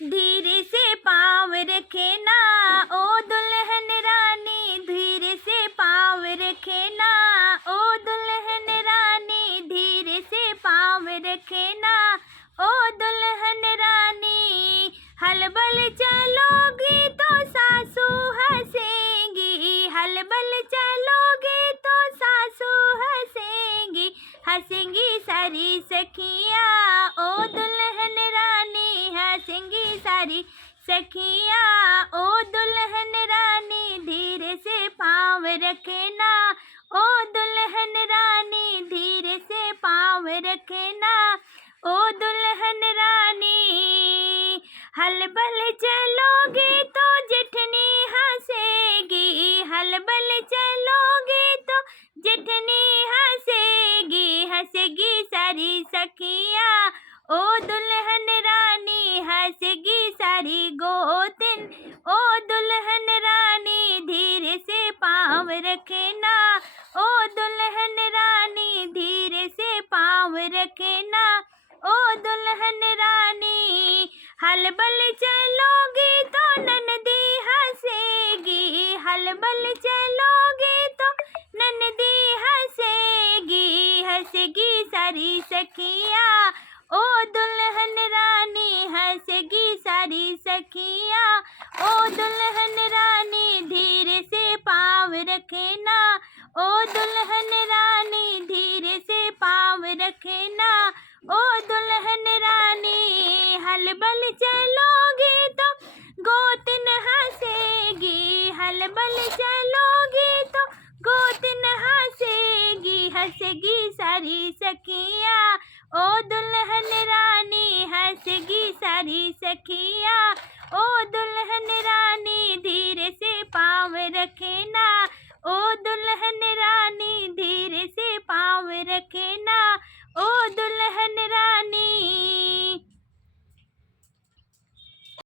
धीरे से पाँव रखे ना, ओ दुल्हन रानी धीरे से पाँव रखे ना, ओ दुल्हन रानी धीरे से पाँव रखे ना, ओ दुल्हन रानी। हलबल चलोगी तो सासू हंसेंगी, हलबल चलोगी तो सासू हंसेंगी, हंसेंगी सारी सखियाँ, ओ दुल्हन रानी हंसेंगी सारी सखियाँ, ओ दुल्हन रानी धीरे से पाँव रखे ना, ओ दुल्हन रानी धीरे से पाँव रखे ना, ओ दुल्हन रानी। हलबल चलोगी तो जेठनी हंसेगी, हलबल चलोगी तो जेठनी हंसेगी, हंसेगी सारी सखियाँ, ओ दुल्हन रानी हंसेगी सारी गोतिन, ओ दुल्हन रानी धीरे से पाँव रखे ना, ओ दुल्हन रानी धीरे से पाँव रखे ना, ओ दुल्हन रानी। हलबल चलोगी तो ननदी हंसेगी, हलबल चलोगी तो ननदी हंसेगी, हंसेगी सारी सखियाँ, ओ दुल्हन रानी हंसेगी सारी सखियाँ, ओ दुल्हन रानी धीरे से पाँव रखे ना, ओ दुल्हन रानी धीरे से पाँव रखे ना, ओ दुल्हन रानी। हलबल चलोगी तो गोतिन हंसेगी, हलबल चलोगी तो गोतिन हंसेगी, हंसेगी सारी सखियाँ, ओ दुल्हन रानी हंसेगी सारी सखियाँ, ओ दुल्हन रानी धीरे से पाँव रखे ना, ओ दुल्हन